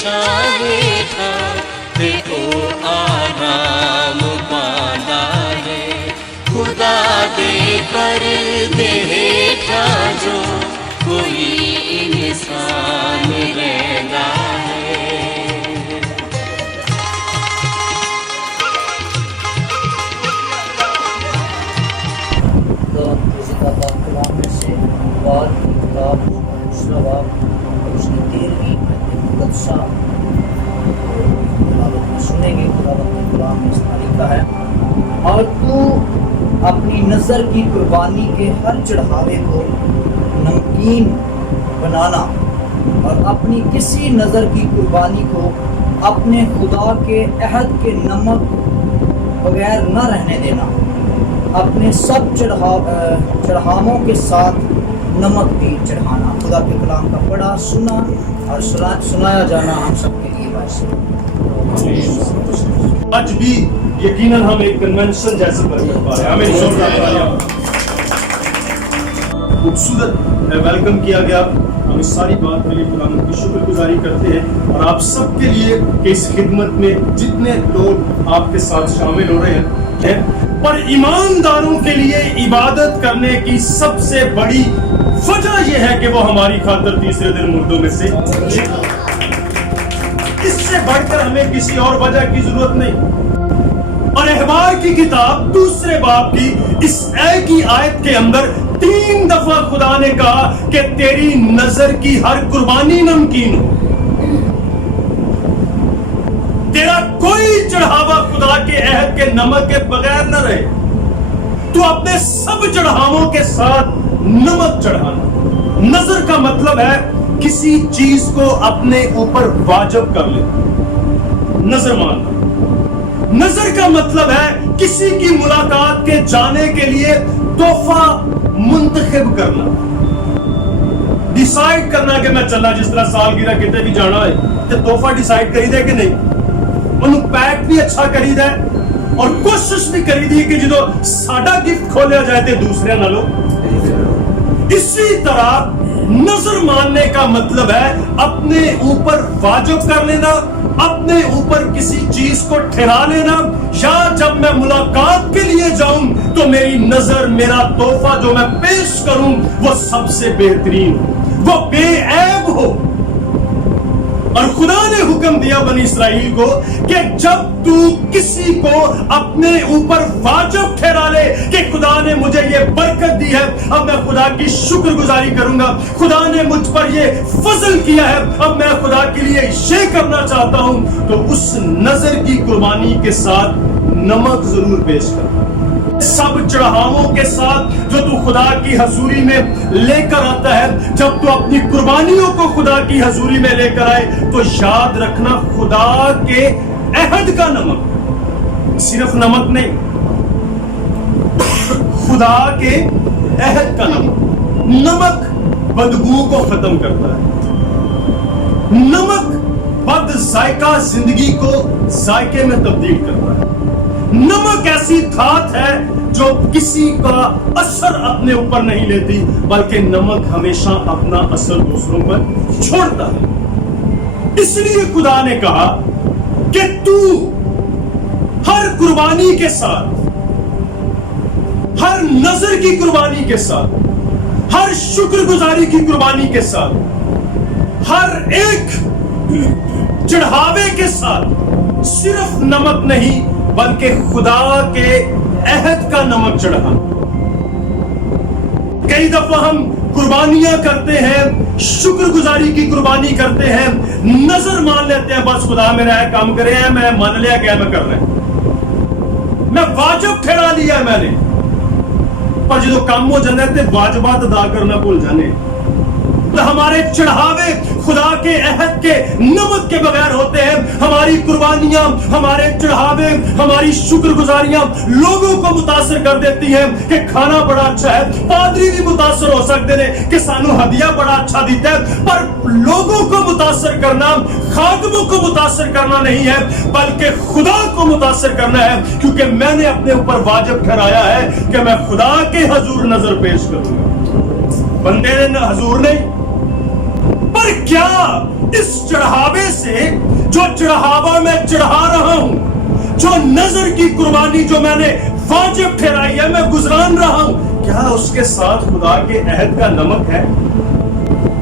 छावे था ते ओ आराम पांदा है खुदा दे पर्दे हेठा जो कोई इंसान रहना है। तो ज़िंदाबाद कलाम में से बाल की किताब दूसरा बाब और उसकी 13वीं मुक़द्दसा सुनेंगे। खुदावंद के कलाम में इस तारीख का है, और तू अपनी नज़र की कुर्बानी के हर चढ़ावे को नमकीन बनाना और अपनी किसी नज़र की कुर्बानी को अपने खुदा के अहद के नमक बगैर न रहने देना। अपने सब चढ़ावों के साथ नमक भी चढ़ाना। खुदा के कलाम का पढ़ा, सुना और सुनाया जाना हम सबके लिए वैसे। आज भी यकीनन हम एक कन्वेंशन जैसे कर पा रहे हैं। हमें खूबसूरत वेलकम किया गया। हम इस सारी बात के लिए खुदा की शुक्रगुजारी करते हैं, और आप सबके लिए कि इस खिदमत में जितने लोग आपके साथ शामिल हो रहे हैं। पर ईमानदारों के लिए इबादत करने की सबसे बड़ी वजह यह है कि वो हमारी खातिर तीसरे दिन मुर्दों में से, इससे बढ़कर हमें किसी और वजह की जरूरत नहीं। और अहबार की किताब दूसरे बाब की इस एक ही आयत के अंदर 3 दफा खुदा ने कहा कि तेरी नजर की हर कुर्बानी नमकीन हो। तेरा कोई चढ़ावा खुदा के अहद के नमक के बगैर न रहे। तू अपने सब चढ़ावों के साथ नमक चढ़ाना। नजर का मतलब है किसी चीज को अपने ऊपर वाजिब कर ले, नजर मानना। नजर का मतलब है किसी की मुलाकात के जाने के लिए तोहफा मुंतखब करना, डिसाइड करना कि मैं चलना। जिस तरह सालगिरह कितने भी जाना है तो तोहफा डिसाइड करी दे कि नहीं, उन्होंने पैक भी अच्छा करी दे और कोशिश भी करी दी कि जो साडा गिफ्ट खोलिया जाए तो दूसरे ना लो। इसी तरह नजर मानने का मतलब है अपने ऊपर वाजिब कर लेना, अपने ऊपर किसी चीज को ठहरा लेना, या जब मैं मुलाकात के लिए जाऊं तो मेरी नजर, मेरा तोहफा जो मैं पेश करूं वो सबसे बेहतरीन, वो बेऐब हो। और खुदा ने हुक्म दिया बनी इसराइल को कि जब तू किसी को अपने ऊपर वाजिब ठहरा ले कि खुदा ने मुझे ये बरकत दी है, अब मैं खुदा की शुक्रगुजारी करूंगा, खुदा ने मुझ पर ये फजल किया है, अब मैं खुदा के लिए ये करना चाहता हूं, तो उस नजर की कुर्बानी के साथ नमक जरूर पेश कर। सब चढ़ावों के साथ जो तू खुदा की हजूरी में लेकर आता है, जब तू अपनी कुर्बानियों को खुदा की हजूरी में लेकर आए तो याद रखना खुदा के अहद का नमक, सिर्फ नमक नहीं, खुदा के अहद का नमक। नमक बदबू को खत्म करता है। नमक बद जायका जिंदगी को जायके में तब्दील करता है। नमक ऐसी धात है जो किसी का असर अपने ऊपर नहीं लेती, बल्कि नमक हमेशा अपना असर दूसरों पर छोड़ता है। इसलिए खुदा ने कहा कि तू हर कुर्बानी के साथ, हर नजर की कुर्बानी के साथ, हर शुक्रगुजारी की कुर्बानी के साथ, हर एक चढ़ावे के साथ सिर्फ नमक नहीं बल्कि खुदा के अहद का नमक चढ़ा। कई दफा हम कुर्बानियां करते हैं, शुक्रगुजारी की कुर्बानी करते हैं, नजर मान लेते हैं बस खुदा मेरा है काम करे है, मैं मान लिया क्या मैं कर रहा हूं, मैं वाजिब ठहरा लिया है मैंने, पर जो काम हो जाने ते वाजिबात अदा करना भूल जाने। तो हमारे चढ़ावे खुदा के अहद के नमक के बगैर होते हैं। हमारी कुर्बानियां, हमारे चढ़ावे, हमारी शुक्रगुजारियां लोगों को मुतासर कर देती हैं कि खाना बड़ा अच्छा है। पादरी भी मुतासर हो सकते हैं कि सानू हदिया बड़ा अच्छा देता है, पर लोगों को मुतासर करना, खादमों को मुतासर करना नहीं है, बल्कि खुदा को मुतासर करना है, क्योंकि मैंने अपने ऊपर वाजिब ठहराया है कि मैं खुदा के हजूर नजर पेश करूंगा, बंदे ने हजूर नहीं। पर क्या इस चढ़ावे से जो चढ़ावा मैं चढ़ा रहा हूं, जो नजर की कुर्बानी जो मैंने वाजिब ठहराई है, मैं गुजरान रहा हूं, क्या उसके साथ खुदा के अहद का नमक है?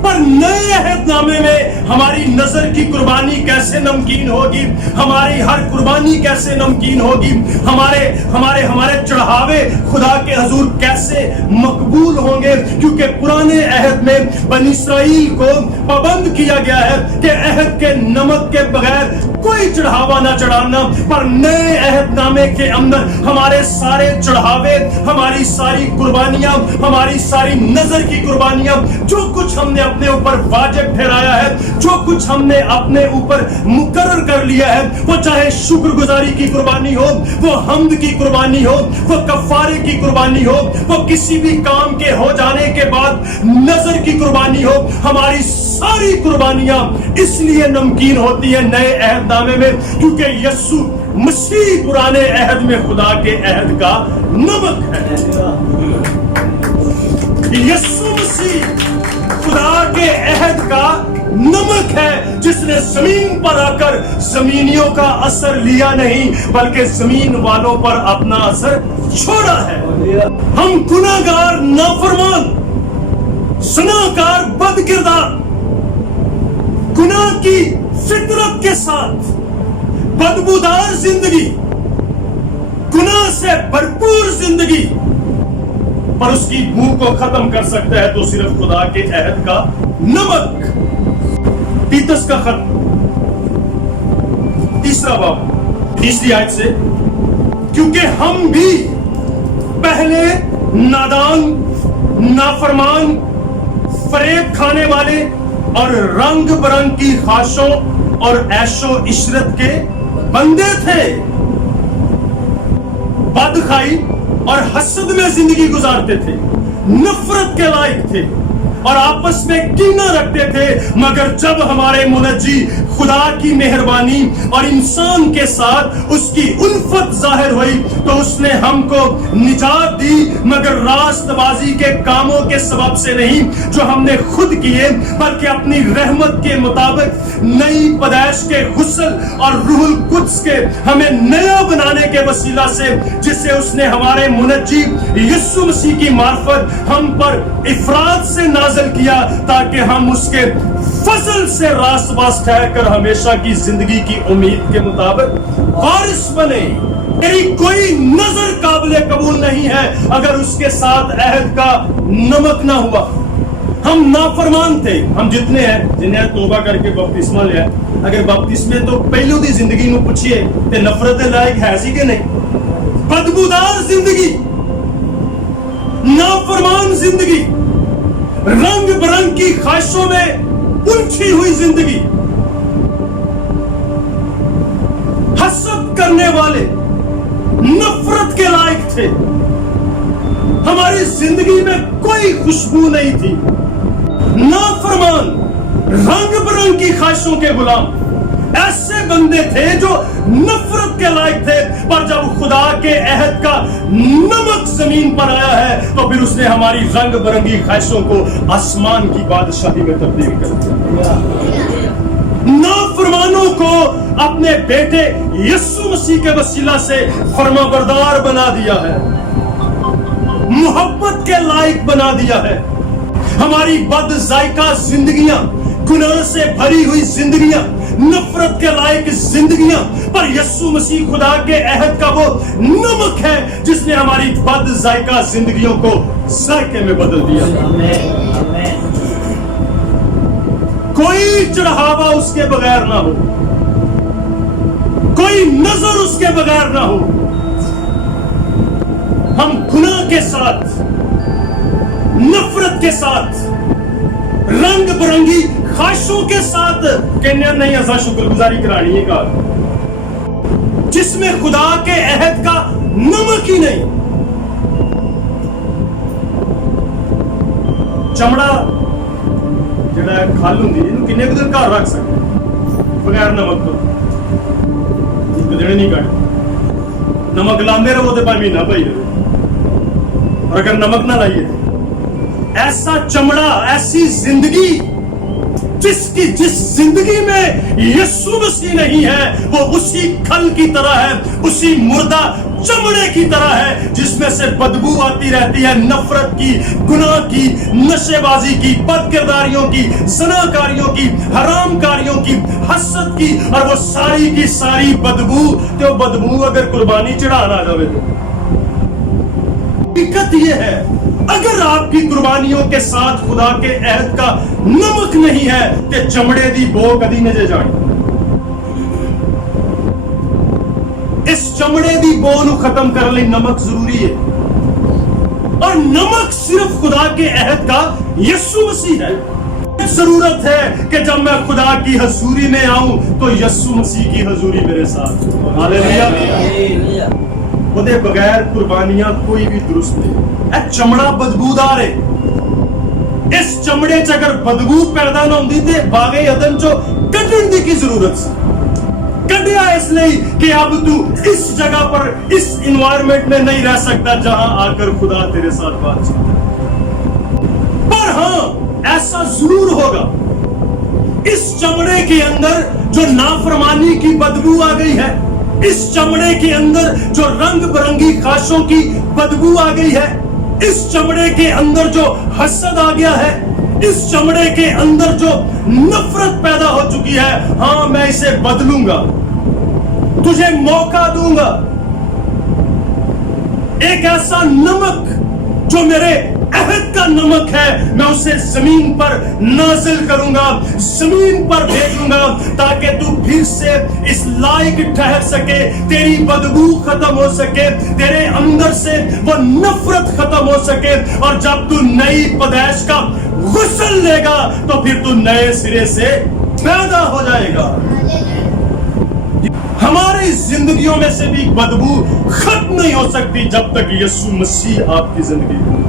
पर नए अहदनामे में हमारी नजर की कुर्बानी कैसे नमकीन होगी, हमारी हर कुर्बानी कैसे नमकीन होगी, हमारे हमारे हमारे चढ़ावे खुदा के हजूर कैसे मकबूल होंगे, क्योंकि पुराने अहद में बनी इस्राइल को पाबंद किया गया है कि अहद के नमक के बगैर कोई चढ़ावा ना चढ़ाना। पर नए अहदनामे के अंदर हमारे सारे चढ़ावे, हमारी सारी कुर्बानियां, हमारी सारी नजर की कुर्बानियां, जो कुछ हमने अपने ऊपर वाजिब ठहराया है, जो कुछ हमने अपने ऊपर मुकर्रर कर लिया है, वो चाहे शुक्रगुजारी की कुर्बानी हो, वो हम्द की कुर्बानी हो, वो कफारे की कुर्बानी हो, वो किसी भी काम के हो जाने के बाद नजर की कुर्बानी हो, हमारी सारी कुर्बानियां इसलिए नमकीन होती है नए अहदनामे में, क्योंकि यीशु मसीह पुराने अहद में खुदा के अहद का नमक है। यीशु मसीह खुदा के अहद का नमक है, जिसने जमीन पर आकर जमीनियों का असर लिया नहीं, बल्कि जमीन वालों पर अपना असर छोड़ा है। हम गुनाहगार, नाफरमान, ज़नाकार, बदकिरदार, गुनाह की फितरत के साथ बदबूदार जिंदगी, गुनाह से भरपूर जिंदगी, पर उसकी बू को खत्म कर सकता है तो सिर्फ खुदा के अहद का नमक। तीतस का खत 3 बाब 30 आयत से, क्योंकि हम भी पहले नादान, नाफरमान, फरेब खाने वाले और रंग बिरंग की ख्वाहिशों और ऐशो इशरत के बंदे थे, बदखाई और हसद में जिंदगी गुजारते थे, नफरत के लायक थे और आपस में कीना रखते थे। मगर जब हमारे मुनज्जी खुदा की मेहरबानी और इंसान के साथ उसकी उल्फत जाहिर हुई तो उसने हमको निजात दी, मगर रास्तबाजी के कामों के सबब से नहीं जो हमने खुद किए, बल्कि अपनी रहमत के मुताबिक नई पैदाइश के गुस्ल और रूहुल कुद्स के हमें नया बनाने के वसीला से, जिसे उसने हमारे मुनज्जी यीशु मसीह की मार्फत हम पर इफरात से नाज़िल किया, ताकि हम उसके फजल से रास्तबाज ठहरकर हमेशा की जिंदगी की उम्मीद के मुताबिक वारिस बने। मेरी कोई नजर काबिल कबूल नहीं है अगर उसके साथ अहद का नमक ना हुआ। हम नाफरमान थे, हम जितने हैं जिन्हें तौबा करके बपतिस्मा लिया, अगर बपतिस्मे तो पहलू दी जिंदगी नू पूछिए ते नफरत दे लायक है सी कि नहीं? बदबूदार जिंदगी, नाफरमान जिंदगी, रंग बिरंग की ख्वाहिशों में उलझी हुई जिंदगी, हसद करने वाले, नफरत के लायक थे। हमारी जिंदगी में कोई खुशबू नहीं थी। नाफरमान, रंग बिरंग की ख्वाहिशों के गुलाम, ऐसे बंदे थे जो नफरत के लायक थे। पर जब खुदा के अहद का नमक जमीन पर आया है तो फिर उसने हमारी रंग बिरंगी ख्वाहिशों को आसमान की बादशाही में तब्दील कर दिया। नाफरमानों को अपने बेटे यीशु मसीह के वसीला से फरमाबरदार बना दिया है, मोहब्बत के लायक बना दिया है। हमारी बद जायका जिंदगियां, गुनाह से भरी हुई जिंदगियां, नफरत के लायक जिंदगियां, पर यीशु मसीह खुदा के अहद का वो नमक है जिसने हमारी बद जायका जिंदगियों को जायके में बदल दिया। कोई चढ़ावा उसके बगैर ना हो, कोई नजर उसके बगैर ना हो। हम गुनाह के साथ, नफरत के साथ, रंग बिरंगी ख्वाहिशों के साथ कहने नहीं ऐसा शुक्रगुजारी करानी है का, जिसमें खुदा के अहद का नमक ही नहीं। चमड़ा जड़ा खल होंगी इन्हें किन्ने कुछ दिन घर रख सकते बगैर नमक तो दिन नहीं कट। नमक लाते रहो तो 5 महीना भाई रहे, और अगर नमक ना लाइए ऐसा चमड़ा, ऐसी जिंदगी जिस जिंदगी में यीशु मसीह नहीं है वो उसी खल की तरह है, उसी मुर्दा चमड़े की तरह है जिसमें से बदबू आती रहती है, नफरत की, गुनाह की, नशेबाजी की, बदकिरदारियों की, ज़नाकारियों की, हरामकारियों की, हसद की, और वो सारी की सारी बदबू, तो बदबू अगर कुर्बानी चढ़ाना जावे तो दिक्कत ये है, अगर आपकी कुर्बानियों के साथ खुदा के अहद का नमक नहीं है तो चमड़े दी बो कदी नजर जाए। इस चमड़े दी बो नू खत्म करने लिए नमक जरूरी है, और नमक सिर्फ खुदा के अहद का यीशु मसीह है। जरूरत है कि जब मैं खुदा की हजूरी में आऊं तो यीशु मसीह की हजूरी मेरे साथ। हालेलुया। ਉਹਦੇ बगैर कुर्बानियां कोई भी दुरुस्त नहीं। ਇਹ ਚਮੜਾ ਬਦਬੂਦਾਰ है, इस चमड़े च अगर बदबू पैदा ना होती तो बागे अदन चो कटन की जरूरत सी। कटिया इसलिए कि अब तू इस जगह पर, इस इन्वायरमेंट में नहीं रह सकता जहां आकर खुदा तेरे साथ बातचीत करे। पर हाँ, ऐसा जरूर होगा, इस चमड़े के अंदर जो नाफरमानी की बदबू आ गई है, इस चमड़े के अंदर जो रंग बिरंगी ख्वाहिशों की बदबू आ गई है, इस चमड़े के अंदर जो हसद आ गया है, इस चमड़े के अंदर जो नफरत पैदा हो चुकी है, हाँ मैं इसे बदलूंगा, तुझे मौका दूंगा। एक ऐसा नमक जो मेरे अहद का नमक है, मैं उसे जमीन पर नाजिल करूंगा, जमीन पर भेजूंगा, ताकि तू फिर से इस लायक ठहर सके, तेरी बदबू खत्म हो सके, तेरे अंदर से वो नफरत खत्म हो सके, और जब तू नई पैदाइश का गुस्ल लेगा तो फिर तू नए सिरे से पैदा हो जाएगा। हमारी जिंदगियों में से भी बदबू खत्म नहीं हो सकती जब तक यीशु मसीह आपकी जिंदगी में।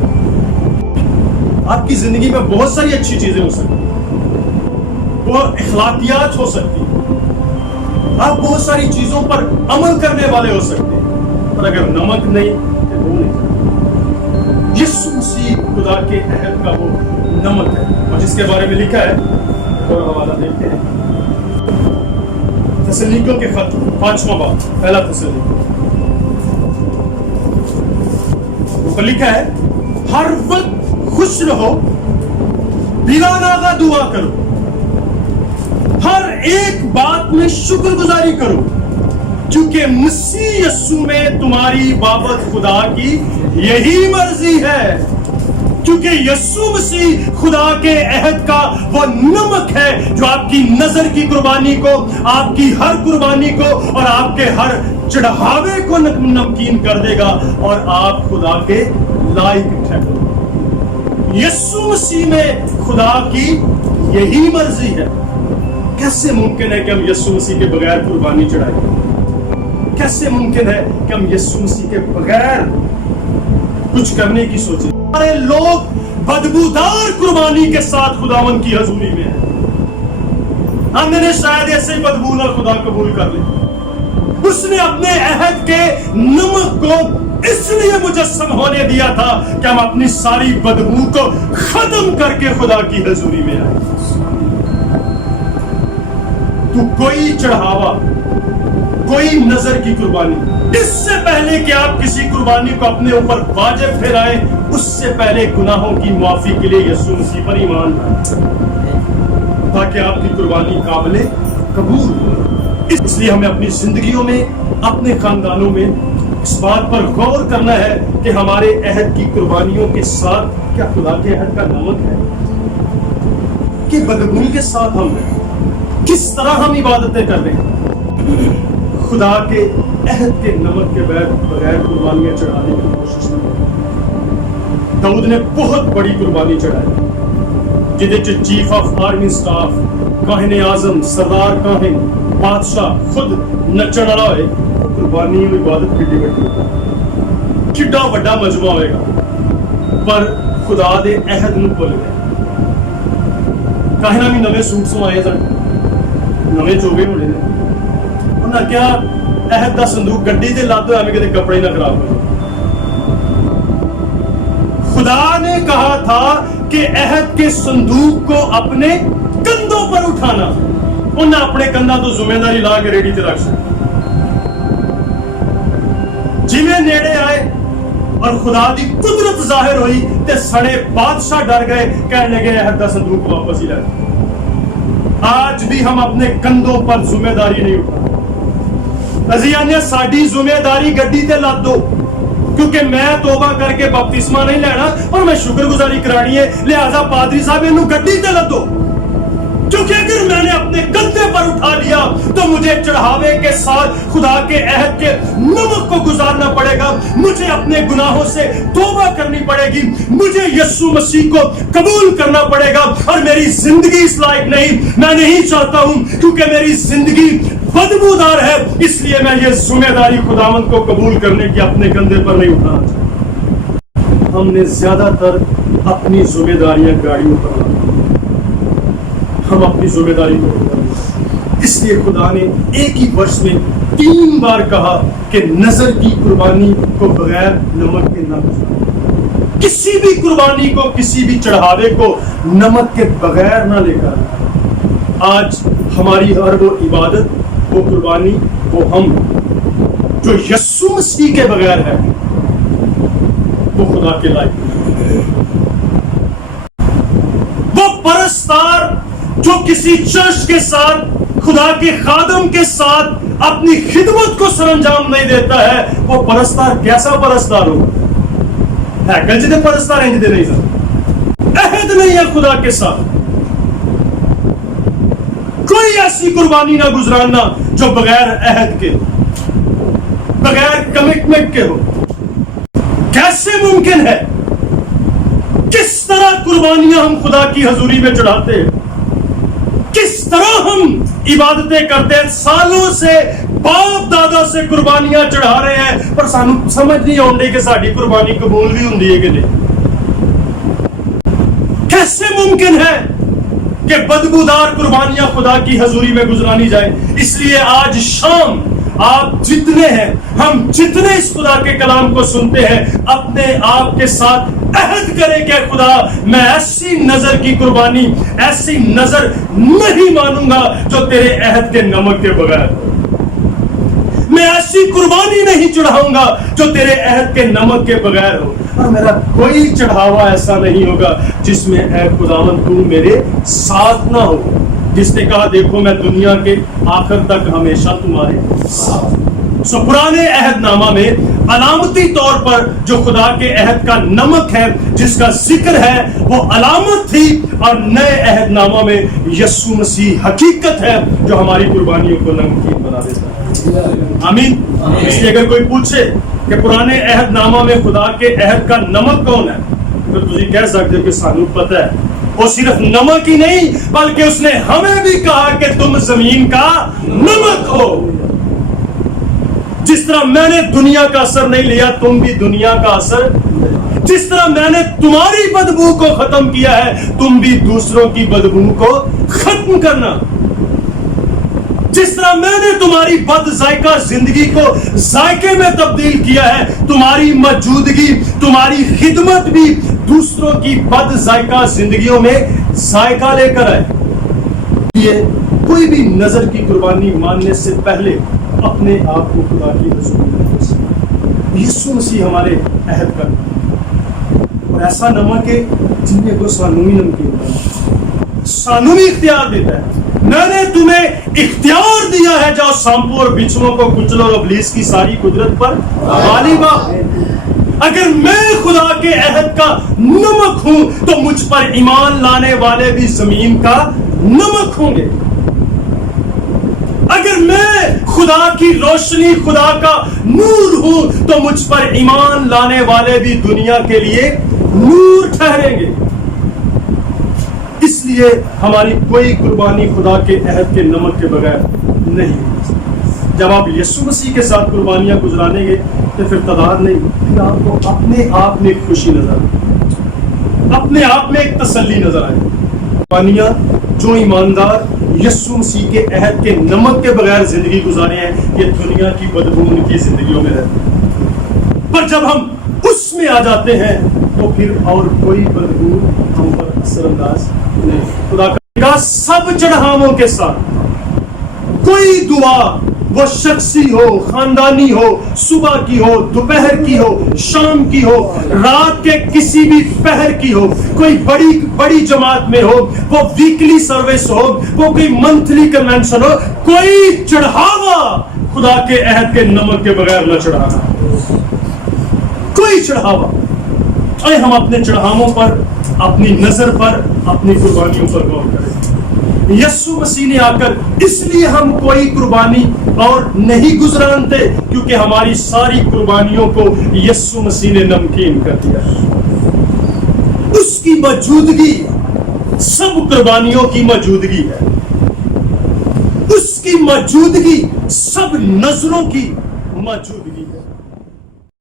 आपकी जिंदगी में बहुत सारी अच्छी चीजें हो सकती हैं, बहुत इखलाकियात हो सकती हैं, आप बहुत सारी चीजों पर अमल करने वाले हो सकते हैं, पर अगर नमक नहीं तो वो नहीं। यीशु मसीह खुदा के अहद का वो नमक है, और जिसके बारे में लिखा है, और हवाला देखते हैं, तसल्लीकियों के खत 5वां बाब, पहला तसल्लीकी, ऊपर लिखा है, हर वक्त खुश रहो, बिला नागा दुआ करो, हर एक बात में शुक्रगुजारी करो, क्योंकि मसीह यीशु में तुम्हारी बाबत खुदा की यही मर्जी है। क्योंकि यीशु मसीह खुदा के अहद का वो नमक है जो आपकी नजर की कुर्बानी को, आपकी हर कुर्बानी को और आपके हर चढ़ावे को नमकीन कर देगा, और आप खुदा के लायक ठहरोगे। यीशु मसीह में खुदा की यही मर्जी है। कैसे मुमकिन है कि हम यीशु मसीह के बगैर कुर्बानी चढ़ाएं? कैसे मुमकिन है कि हम यीशु मसीह के बगैर कुछ करने की सोचें? हमारे लोग बदबूदार कुर्बानी के साथ खुदावन की हजूरी में हैं। हमने शायद ऐसे ही बदबू ना खुदा कबूल कर ले। उसने अपने अहद के नमक को इसलिए मुजस्सम होने दिया था कि हम अपनी सारी बदबू को खत्म करके खुदा की हजूरी में आए। तो कोई चढ़ावा, कोई नजर की कुर्बानी, इससे पहले कि आप किसी कुर्बानी को अपने ऊपर वाजिब ठहराएं, उससे पहले गुनाहों की माफी के लिए यीशु मसीह पर ईमान लाएं, ताकि आपकी कुर्बानी काबिले कबूल हो। इसलिए हमें अपनी जिंदगियों में, अपने खानदानों में इस बात पर गौर करना है कि हमारे अहद की कुर्बानियों के साथ क्या खुदा के अहद का नमक है, कि बदबू के साथ हम किस तरह हम इबादतें कर रहे हैं। खुदा के अहद के नमक के बगैर कुर्बानियां चढ़ाने की कोशिश नहीं। दाऊद ने बहुत बड़ी कुर्बानी चढ़ाई, जिहदे चीफ ऑफ आर्मी स्टाफ, काहिन आजम, सरदार काहिन, बादशाह खुद नचण वाला होए, कुर्बानी और इबादत किड्डी वड्डी, किड्डा वड्डा मजमा होएगा, पर खुदा दे अहद नूं भुल गए। काहिना भी नवे सूट सवाए सन, नवे चोगे होने ने, उन्हें क्या अहद दा संदूक गड्डी ते लादो, एवें किते कपड़े ना खराब हो। खुदा ने कहा था कि अहद के संदूक को अपने कंधों پر اٹھانا انہیں اپنے کندھا تو ذمہ داری لا کے ریڈی تے رکھ سکتے جی میں نیڑے آئے اور خدا دی قدرت ظاہر ہوئی تے سڑے بادشاہ ڈر گئے کہنے لگے عہد دا صندوق واپس ہی لے آج بھی ہم اپنے کندھوں پر ذمہ داری نہیں اٹھا عزیزاں نے ساڈی ذمہ داری گڈی تے لاد دو کیونکہ میں توبہ کر کے بپتسمہ نہیں لینا اور میں شکر گزاری کرانی ہے لہذا پادری صاحب انہوں گڈی تے لاد دو کیونکہ اگر میں نے اپنے کندھے پر اٹھا لیا تو مجھے چڑھاوے کے ساتھ خدا کے عہد کے نمک کو گزارنا پڑے گا مجھے اپنے گناہوں سے توبہ کرنی پڑے گی مجھے یسوع مسیح کو قبول کرنا پڑے گا اور میری زندگی اس لائق نہیں میں نہیں چاہتا ہوں کیونکہ میری زندگی بدبودار ہے اس لیے میں یہ ذمہ داری خداوند کو قبول کرنے کی اپنے کندھے پر نہیں اٹھانا چاہتا ہم نے زیادہ تر اپنی ذمہ داریاں گاڑیوں پر ہم اپنی ذمہ داری کو اس لیے خدا نے ایک ہی ورس میں 3 بار کہا کہ نظر کی قربانی کو بغیر نمک کے نہ گزارو کسی بھی قربانی کو کسی بھی چڑھاوے کو نمک کے بغیر نہ لے کر آج ہماری ہر وہ عبادت وہ قربانی وہ ہم جو یسوع مسیح کے بغیر ہے وہ خدا کے لائق وہ پرستار جو کسی چرچ کے ساتھ خدا کے خادم کے ساتھ اپنی خدمت کو سر انجام نہیں دیتا ہے وہ پرستار کیسا پرستار ہو ہیکل جدے پرستار ہیں جدے نہیں سر عہد نہیں ہے خدا کے ساتھ کوئی ایسی قربانی نہ گزرانا جو بغیر عہد کے بغیر کمٹمنٹ کے ہو کیسے ممکن ہے کس طرح قربانیاں ہم خدا کی حضوری میں چڑھاتے ہیں کس طرح ہم عبادتیں کرتے ہیں سالوں سے باپ دادا سے قربانیاں چڑھا رہے ہیں پر سانو سمجھ نہیں آؤندی کہ ساڈی قربانی قبول بھی ہوندی ہے کہ نہیں کیسے ممکن ہے کہ بدبودار قربانیاں خدا کی حضوری میں گزرانی جائیں اس لیے آج شام آپ جتنے ہیں ہم جتنے اس خدا کے کلام کو سنتے ہیں اپنے آپ کے ساتھ عہد کریں کہ خدا میں ایسی نظر کی قربانی ایسی نظر نہیں مانوں گا جو تیرے عہد کے نمک کے بغیر میں ایسی قربانی نہیں چڑھاؤں گا جو تیرے عہد کے نمک کے بغیر ہو اور میرا کوئی چڑھاوا ایسا نہیں ہوگا جس میں اے خداوند تو میرے ساتھ نہ ہو جس نے کہا دیکھو میں دنیا کے آخر تک ہمیشہ تمہارے ساتھ سو پرانے عہد نامہ میں علامتی طور پر جو خدا کے عہد کا نمک ہے جس کا ذکر ہے وہ علامت تھی اور نئے عہد نامہ میں یسوع مسیح حقیقت ہے جو ہماری قربانیوں کو نمکین بنا دیتا ہے آمین اس لیے اگر کوئی پوچھے کہ پرانے عہد نامہ میں خدا کے عہد کا نمک کون ہے تو تجھے کہہ سکتے ہو کہ سانو پتہ ہے وہ صرف نمک ہی نہیں بلکہ اس نے ہمیں بھی کہا کہ تم زمین کا نمک ہو جس طرح میں نے دنیا کا اثر نہیں لیا تم بھی دنیا کا اثر جس طرح میں نے تمہاری بدبو کو ختم کیا ہے تم بھی دوسروں کی بدبو کو ختم کرنا جس طرح میں نے تمہاری بد ذائقہ زندگی کو ذائقے میں تبدیل کیا ہے تمہاری موجودگی تمہاری خدمت بھی دوسروں کی بد ذائقہ زندگیوں میں ذائقہ لے کر آئے یہ کوئی بھی نظر کی قربانی ماننے سے پہلے اپنے آپ کو خدا کی حضور میں یسوع مسیح ہمارے عہد کا اور ایسا نمک ہے جن میں کوئی سانوی نمکین سانوی اختیار دیتا ہے میں نے تمہیں اختیار دیا ہے جاؤ سانپوں اور بچھوؤں کو کچلو اور ابلیس کی ساری قدرت پر غالب آ اگر میں خدا کے عہد کا نمک ہوں تو مجھ پر ایمان لانے والے بھی زمین کا نمک ہوں گے اگر میں خدا کی روشنی خدا کا نور ہوں تو مجھ پر ایمان لانے والے بھی دنیا کے لیے نور ٹھہریں گے اس لیے ہماری کوئی قربانی خدا کے عہد کے نمک کے بغیر نہیں جب آپ یسوع مسیح کے ساتھ قربانیاں گزاریں گے تو پھر تعداد نہیں پھر آپ کو اپنے آپ میں ایک خوشی نظر آئے اپنے آپ میں ایک تسلی نظر آئے قربانیاں جو ایماندار یسوع مسیح کے عہد کے نمک کے بغیر زندگی گزارے ہیں یہ دنیا کی بدبو ان کی زندگیوں میں رہتی پر جب ہم اس میں آ جاتے ہیں تو پھر اور کوئی بدبو ہم پر اثر انداز نہیں خدا کا یا سب چڑھاووں کے ساتھ کوئی دعا وہ شخصی ہو خاندانی ہو صبح کی ہو دوپہر کی ہو شام کی ہو رات کے کسی بھی پہر کی ہو کوئی بڑی جماعت میں ہو وہ ویکلی سروس ہو وہ کوئی منتھلی کنونشن ہو کوئی چڑھاوا خدا کے عہد کے نمک کے بغیر نہ چڑھانا کوئی چڑھاوا آئے ہم اپنے چڑھاووں پر اپنی نظر پر اپنی قربانیوں پر غور کریں یسوع مسیح نے آ کر اس لیے ہم کوئی قربانی اور نہیں گزرانتے کیونکہ ہماری ساری قربانیوں کو یسوع مسیح نے نمکین کر دیا اس کی موجودگی سب قربانیوں کی موجودگی ہے اس کی موجودگی سب نظروں کی موجودگی ہے